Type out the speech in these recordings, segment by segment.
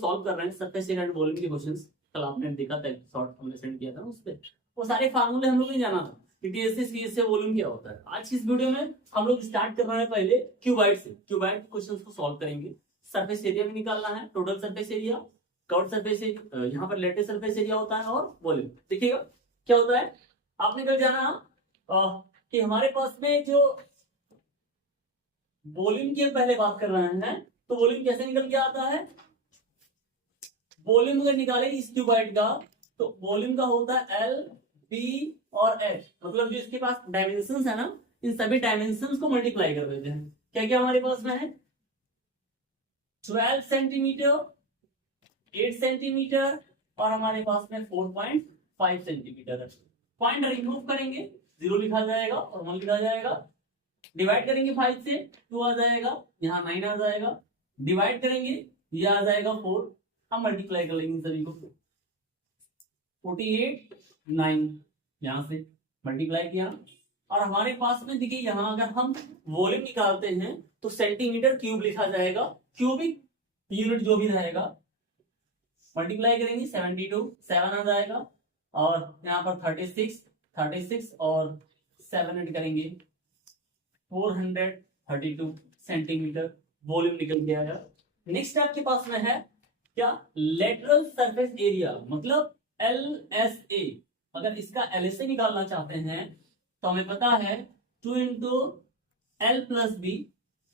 Solve कर रहे हैं सरफेस एरिया एंड वॉल्यूम के क्वेश्चंस। कल आपने देखा था, शॉर्ट हमने सेंड किया था उस पे, वो सारे फार्मूले हम लोग ने जाना था कि टीएसए से वॉल्यूम क्या होता है। आज की इस वीडियो में हम लोग स्टार्ट कर रहे हैं पहले क्यूबाइड से। क्यूबाइड क्वेश्चंस को सॉल्व करेंगे। सरफेस एरिया भी निकालना है, total surface area, curve surface area, यहाँ पर लेटेस्ट सरफेस एरिया होता है और वॉल्यूम। देखिएगा क्या होता है। आपने कल जाना कि हमारे पास में जो वॉल्यूम की पहले बात कर रहे हैं, तो वॉल्यूम कैसे निकल के आता है। वॉल्यूम अगर निकाले इस क्यूबाइड का, तो वॉल्यूम का होता है एल बी और एच, मतलब जो इसके पास डायमेंशंस है ना, इन सभी डायमेंशंस को मल्टीप्लाई कर देते हैं। क्या क्या हमारे पास में है, 12 सेंटीमीटर, 8 सेंटीमीटर और हमारे पास में 4.5 सेंटीमीटर है। पॉइंट रिमूव करेंगे, 0 लिखा जाएगा और 1 लिखा जाएगा। डिवाइड करेंगे 5 से, 2 आ जाएगा, यहाँ 9 आ जाएगा। डिवाइड करेंगे, ये आ जाएगा 4। हम मल्टीप्लाई कर लेंगे सभी को, 48 9 यहाँ से मल्टीप्लाई किया। और हमारे पास में देखिए यहाँ अगर हम वॉल्यूम निकालते हैं तो सेंटीमीटर क्यूब लिखा जाएगा, क्यूबिक यूनिट जो भी रहेगा। मल्टीप्लाई करेंगे 72, 7 आ जाएगा और यहाँ पर 36 और 7 ऐड करेंगे, 432 सेंटीमीटर वॉल्यूम निकल के आया। नेक्स्ट आपके पास में है क्या, लेटरल सरफेस एरिया, मतलब LSA। अगर इसका LSA निकालना चाहते हैं तो हमें पता है 2 इंटू एल प्लस बी,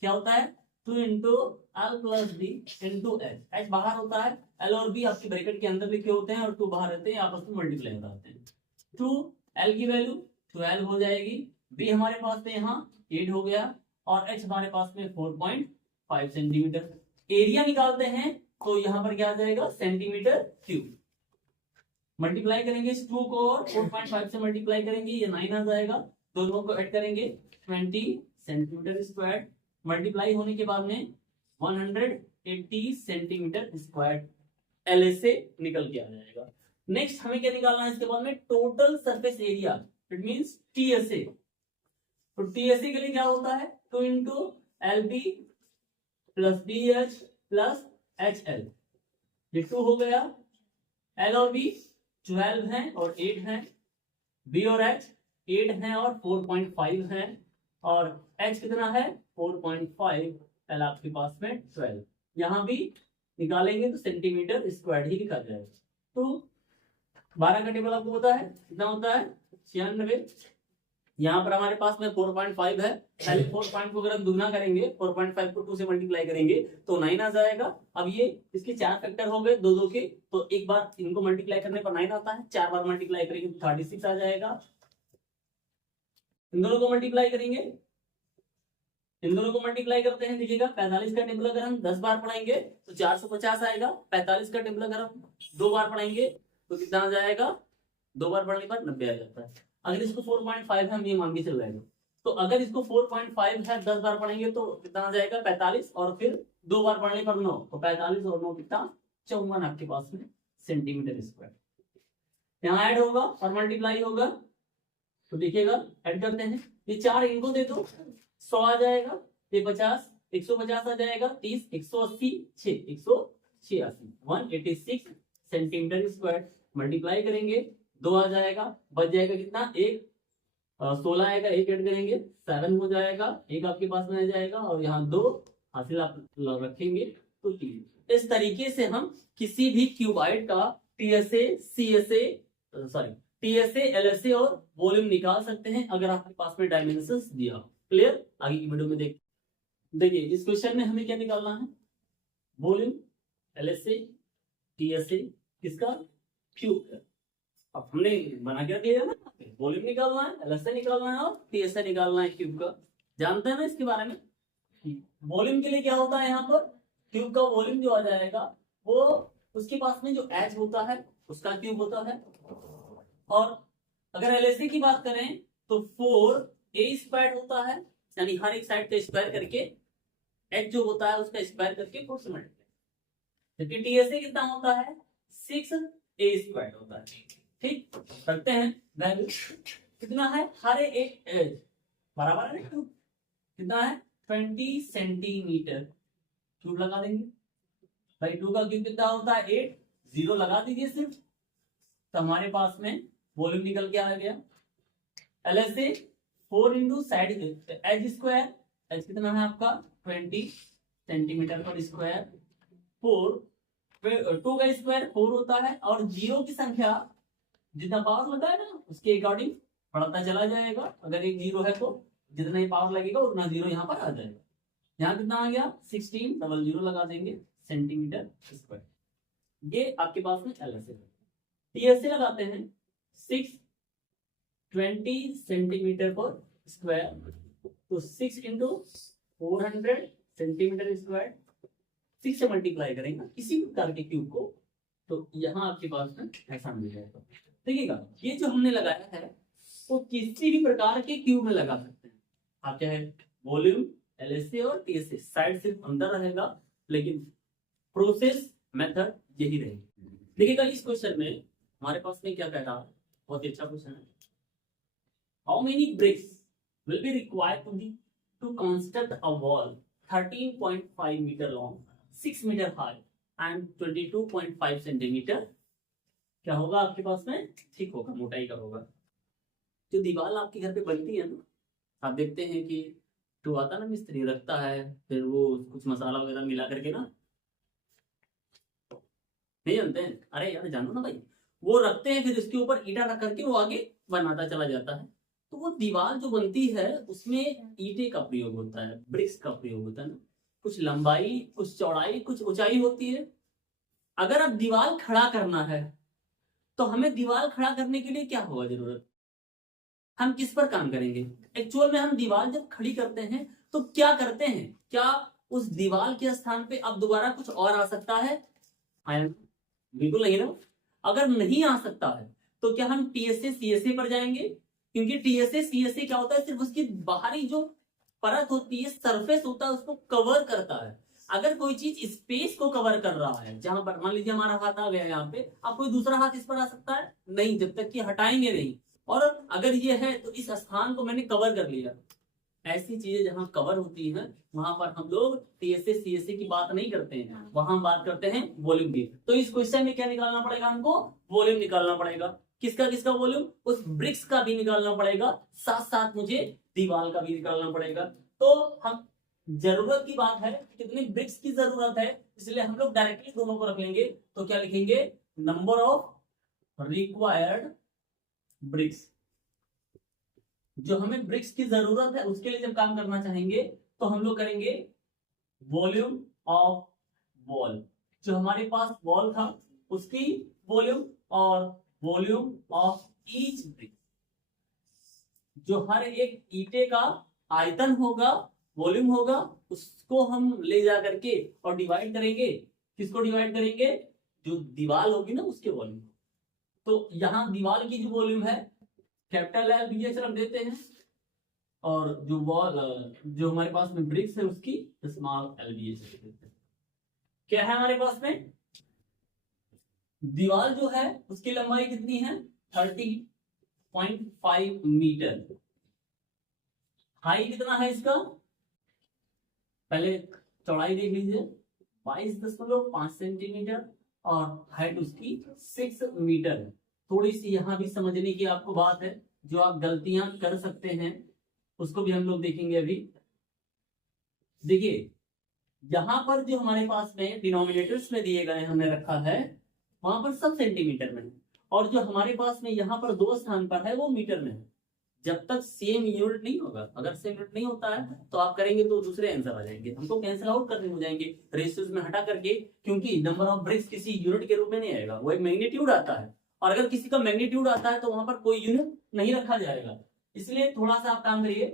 क्या होता है 2 into L plus B into H. H बाहर होता है, एल और बी आपके ब्रैकेट के अंदर लिखे होते हैं और 2 बाहर रहते हैं, आपस में मल्टीप्लाई हो जाते हैं। 2 एल की वैल्यू 12 हो जाएगी, बी हमारे पास में यहाँ 8 हो गया और एच हमारे पास में 4.5 सेंटीमीटर। एरिया निकालते हैं तो यहाँ पर क्या आ जाएगा, सेंटीमीटर क्यूब। मल्टीप्लाई करेंगे इस 2 को और 4.5 से मल्टीप्लाई करेंगे, ये 9 आ जाएगा। दोनों को ऐड करेंगे 20 सेंटीमीटर स्क्वायर। मल्टीप्लाई होने के बाद में 180 सेंटीमीटर स्क्वायर LSA निकल के आ जाएगा। नेक्स्ट हमें क्या निकालना है इसके बाद में, total surface area, it means TSA। तो TSA के लिए क्या होता है, 2 into LB plus BH plus HL। ये 2 हो गया, L और B 12 हैं और 8 हैं, B और H 8 हैं और 4.5 हैं, और H कितना है 4.5, L आपके पास में 12। यहां भी निकालेंगे तो सेंटीमीटर स्क्वायर ही लिखा जाएगा। तो 12 का टेबल आपको पता है कितना होता है, 96। यहाँ पर हमारे पास में 4.5 है, पहले 4 को अगर हम दुगना करेंगे, 4.5 को 2 से मल्टीप्लाई करेंगे तो 9 आ जाएगा। अब ये इसके 4 फैक्टर हो गए, 2 के, तो एक बार इनको मल्टीप्लाई करने पर 9 आता है, 4 बार मल्टीप्लाई करेंगे तो 36 आ जाएगा। इन दोनों को मल्टीप्लाई करेंगे, इन दोनों को मल्टीप्लाई करते हैं, देखिएगा 45 का टेबल अगर हम 10 बार पढ़ाएंगे तो 450 आएगा। 45 का टेबल अगर हम 2 बार पढ़ाएंगे तो कितना आ जाएगा, 2 बार पढ़ने पर 90 आ जाता है। अगर इसको 4.5 हम ये मान के चल रहे हैं, तो अगर इसको 4.5 है 10 बार पढ़ेंगे तो कितना आ जाएगा 45, और फिर 2 बार पढ़ने पर 9, तो 45 और 9 कितना 54 आपके पास में सेंटीमीटर स्क्वायर। यहाँ ऐड होगा और मल्टीप्लाई होगा, तो देखिएगा ऐड करते हैं, ये 4 इनको दे दो 100 आ जाएगा, ये 50 150 आ जाएगा, 30 180 6 186 186 सेंटीमीटर स्क्वायर। मल्टीप्लाई करेंगे 2 आ जाएगा, बच जाएगा कितना 1 16 आएगा, 1 ऐड करेंगे 7 हो जाएगा, 1 आपके पास में आ जाएगा और यहाँ 2 हासिल आप रखेंगे तो 3। इस तरीके से हम किसी भी क्यूबाइड का TSA CSA TSA LSA और वॉल्यूम निकाल सकते हैं अगर आपके पास में डायमेंशंस दिया हो। क्लियर, आगे की वीडियो में देखिए इस क्वेश्चन में हमें क्या निकालना है, वॉल्यूम, LSA TSA किसका, क्यूब का। अब हमने बना क्या दिया ना, वॉल्यूम निकालना है, LSA निकालना है और TSA निकालना है क्यूब का। जानते हैं ना इसके बारे में। वॉल्यूम के लिए क्या होता है, यहाँ पर क्यूब का वॉल्यूम जो आ जाएगा वो उसके पास में जो H होता है उसका क्यूब होता है। और अगर LSA की बात करें तो 4a² होता है, यानी हर एक साइड का स्क्वायर करके H जो होता है उसका स्क्वायर करके 4 से मल्टीप्लाई, जबकि TSA कितना होता है 6a² होता है। ठीक, रखते हैं वैल्यू कितना है, हर एक एज बराबर है, कितना है 20 सेंटीमीटर, क्यूब लगा देंगे। भाई 2 का क्यूब कितना होता है 8, 0 लगा दीजिए सिर्फ, तो हमारे पास में वॉल्यूम निकल के आ गया। LHC 4 into side H square, H कितना है आपका 20 सेंटीमीटर पर स्क्वायर, 4 2 का स्क्वायर 4 होता है, और जीरो की संख्या जितना पावर लगा है ना उसके अकॉर्डिंग बढ़ता चला जाएगा। अगर एक जीरो है तो जितना ही पावर लगेगा उतना जीरो यहाँ पर आ जाएगा। यहाँ कितना आ गया 1600 लगा देंगे सेंटीमीटर स्क्वायर। ये आपके पास में LHC है। TSA लगाते हैं 620 सेंटीमीटर पर स्क्वायर, तो 6 इंटू 400 सेंटीमीटर स्क्वायर, 6 से मल्टीप्लाई करेंगे किसी भी प्रकार के क्यूब को, तो यहाँ आपके पास में ऐसा मिल जाएगा। देखिएगा ये जो हमने लगाया है वो किसी भी प्रकार के क्यूब में लगा सकते हैं आप, चाहे वॉल्यूम LHC और TSA साइड सिर्फ अंदर रहेगा, लेकिन प्रोसेस मेथड यही रहेगी। देखिएगा इस क्वेश्चन में हमारे पास में क्या कह रहा है, बहुत ही अच्छा क्वेश्चन है। How many bricks will be required to construct a wall 13.5 meter long, 6 meter high and 22.5 centimetre. क्या होगा आपके पास में, ठीक होगा, मोटाई का होगा। जो दीवार आपके घर पे बनती है ना, आप देखते हैं कि जो आता ना मिस्त्री रखता है, फिर वो कुछ मसाला वगैरह मिला करके ना, नहीं जानते हैं, अरे यार जानो ना भाई, वो रखते हैं, फिर उसके ऊपर ईटा रख करके वो आगे बनाता चला जाता है। तो वो दीवार जो बनती है उसमें ईटे का प्रयोग होता है, ब्रिक्स का प्रयोग होता है ना, कुछ लंबाई कुछ चौड़ाई कुछ ऊंचाई होती है। अगर अब दीवार खड़ा करना है तो हमें दीवार खड़ा करने के लिए क्या होगा जरूरत, हम किस पर काम करेंगे। एक्चुअल में हम दीवार जब खड़ी करते हैं तो क्या करते हैं, क्या उस दीवार के स्थान पे अब दोबारा कुछ और आ सकता है, बिल्कुल नहीं ना। अगर नहीं आ सकता है तो क्या हम TSA CSA पर जाएंगे, क्योंकि TSA CSA क्या होता है, सिर्फ उसकी बाहरी जो परत होती है, सरफेस होता है, उसको कवर करता है। अगर कोई चीज स्पेस को कवर कर रहा है, जहां पर मान लीजिए हमारा हाथ आ गया यहाँ पे, अब कोई दूसरा हाथ इस पर आ सकता है नहीं, जब तक कि हटाएंगे नहीं। और अगर ये है तो इस स्थान को मैंने कवर कर लिया। ऐसी चीजें जहां कवर होती हैं वहां पर हम लोग TSA CSA की बात नहीं करते हैं, वहां हम बात करते हैं वॉल्यूम की। तो इस क्वेश्चन में क्या निकालना पड़ेगा हमको, वॉल्यूम निकालना पड़ेगा। किसका किसका वॉल्यूम, उस ब्रिक्स का भी निकालना पड़ेगा, साथ साथ मुझे दीवार का भी निकालना पड़ेगा। तो हम जरूरत की बात है, कितनी ब्रिक्स की जरूरत है, इसलिए हम लोग डायरेक्टली दोनों को रख लेंगे। तो क्या लिखेंगे, नंबर ऑफ रिक्वायर्ड ब्रिक्स। जो हमें ब्रिक्स की जरूरत है उसके लिए जब काम करना चाहेंगे तो हम लोग करेंगे वॉल्यूम ऑफ वॉल। जो हमारे पास वॉल था उसकी वॉल्यूम, और वॉल्यूम ऑफ ईच ब्रिक, जो हर एक ईंटे का आयतन होगा, वॉल्यूम होगा, उसको हम ले जा करके और डिवाइड करेंगे। किसको डिवाइड करेंगे, जो दीवार होगी ना उसके वॉल्यूम। तो यहाँ दीवार की जो वॉल्यूम है कैपिटल LBH रख देते हैं, और जो वॉल जो हमारे पास में ब्रिक्स है उसकी स्मॉल LBH रख देते हैं। क्या है हमारे पास में, दीवार जो है उसकी लंबाई कितनी है 30.5 मीटर, हाई कितना है इसका, पहले चौड़ाई देख लीजिए 22.5 सेंटीमीटर, और हाइट उसकी 6 मीटर है। थोड़ी सी यहाँ भी समझने की आपको बात है, जो आप गलतियां कर सकते हैं उसको भी हम लोग देखेंगे अभी। देखिए यहाँ पर जो हमारे पास में डिनोमिनेटर्स में दिए गए हमने रखा है वहां पर सब सेंटीमीटर में है, और जो हमारे पास में यहाँ पर 2 स्थान पर है वो मीटर में है। जब तक सेम यूनिट नहीं होगा, अगर सेम यूनिट नहीं होता है तो आप करेंगे तो दूसरे आंसर आ जाएंगे, हमको कैंसिल आउट करने हो जाएंगे रेशियोज में हटा करके, क्योंकि नंबर ऑफ ब्रिक्स किसी यूनिट के रूप में नहीं आएगा, वो एक मैग्नीट्यूड आता है, और अगर किसी का मैग्नीट्यूड आता है तो वहां पर कोई यूनिट नहीं रखा जाएगा। इसलिए थोड़ा सा आप काम करिए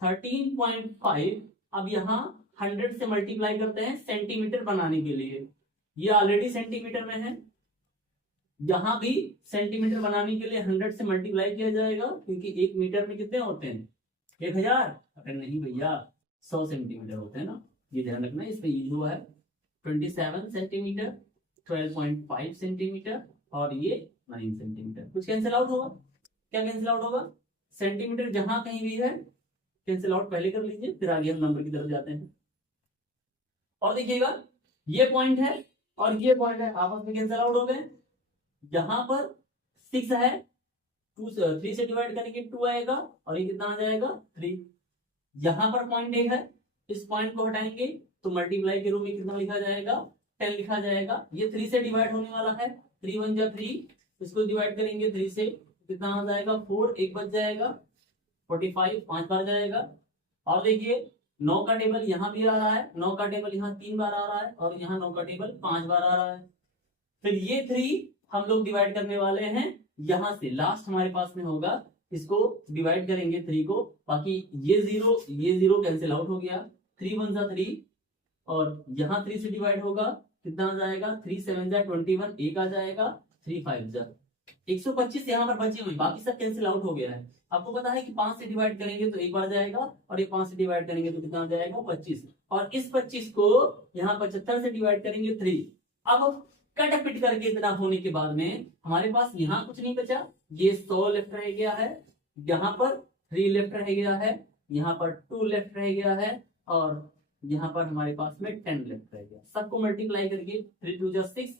13.5, अब यहाँ 100 से मल्टीप्लाई करते हैं सेंटीमीटर बनाने के लिए, ये ऑलरेडी सेंटीमीटर में है, यहाँ भी सेंटीमीटर बनाने के लिए 100 से मल्टीप्लाई किया जाएगा, क्योंकि 1 मीटर में कितने होते हैं 1000, अरे नहीं भैया 100 सेंटीमीटर होते हैं ना, ये ध्यान रखना। इसमें यूज हुआ है 27 सेंटीमीटर, 12.5 सेंटीमीटर, और ये 9 सेंटीमीटर। कुछ कैंसिल आउट होगा, क्या कैंसिल आउट होगा, सेंटीमीटर जहां कहीं भी है कैंसिल आउट पहले कर लीजिए, फिर आगे हम नंबर की तरफ जाते हैं। और देखिएगा ये पॉइंट है और ये पॉइंट है, आपस में कैंसिल आउट हो गए। यहाँ पर 6 है, 3 से डिवाइड करेंगे 2 आएगा और ये कितना आ जाएगा 3। यहाँ पर पॉइंट 1 है, इस पॉइंट को हटाएंगे तो मल्टीप्लाई के रूप में कितना लिखा जाएगा 10 लिखा जाएगा। ये 3 से डिवाइड होने वाला है, 3 1 जा 3, इसको डिवाइड करेंगे 3 से कितना आ जाएगा 4, 1 बच जाएगा 45, 5 बार जाएगा। और देखिए 9 का टेबल यहाँ भी आ रहा है, 9 का टेबल यहाँ 3 बार आ रहा है और यहाँ 9 का टेबल 5 बार आ रहा है। फिर ये 3 हम लोग डिवाइड करने वाले हैं यहाँ से, लास्ट हमारे पास में होगा, इसको डिवाइड करेंगे 3 को, बाकी ये 0 कैंसिल आउट हो गया, 3 1 जा 3 और यहाँ 3 से डिवाइड होगा कितना आ जाएगा 3 7 जा 21, 1 आ जाएगा, 3 5 जा 125 यहाँ पर बचे हुए, बाकी सब कैंसिल आउट हो गया है। आपको पता है कि 5 से डिवाइड करेंगे तो एक बार जाएगा और ये 5 से डिवाइड करेंगे तो कितना जाएगा 25, और इस 25 को यहाँ 75 से डिवाइड करेंगे 3। अब कट पिट करके इतना होने के बाद में हमारे पास यहाँ कुछ नहीं बचा, ये 100 लेफ्ट रह गया है, यहाँ पर 3 लेफ्ट रह गया है, यहाँ पर 2 लेफ्ट रह गया है और यहाँ पर हमारे पास में 10 लेफ्ट रह गया। सबको मल्टीप्लाई करके 3 2 जा 6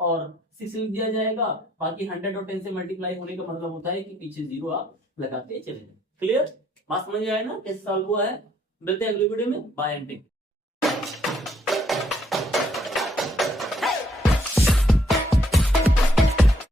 और 6 लिख दिया जाएगा, बाकी 100 और 10 से मल्टीप्लाई होने का मतलब होता है कि पीछे 0 आप लगाते चले जाए। क्लियर, बात समझ आए ना कैसे सॉल्व हुआ है। मिलते हैं अगली वीडियो में, बाय एंड टेक।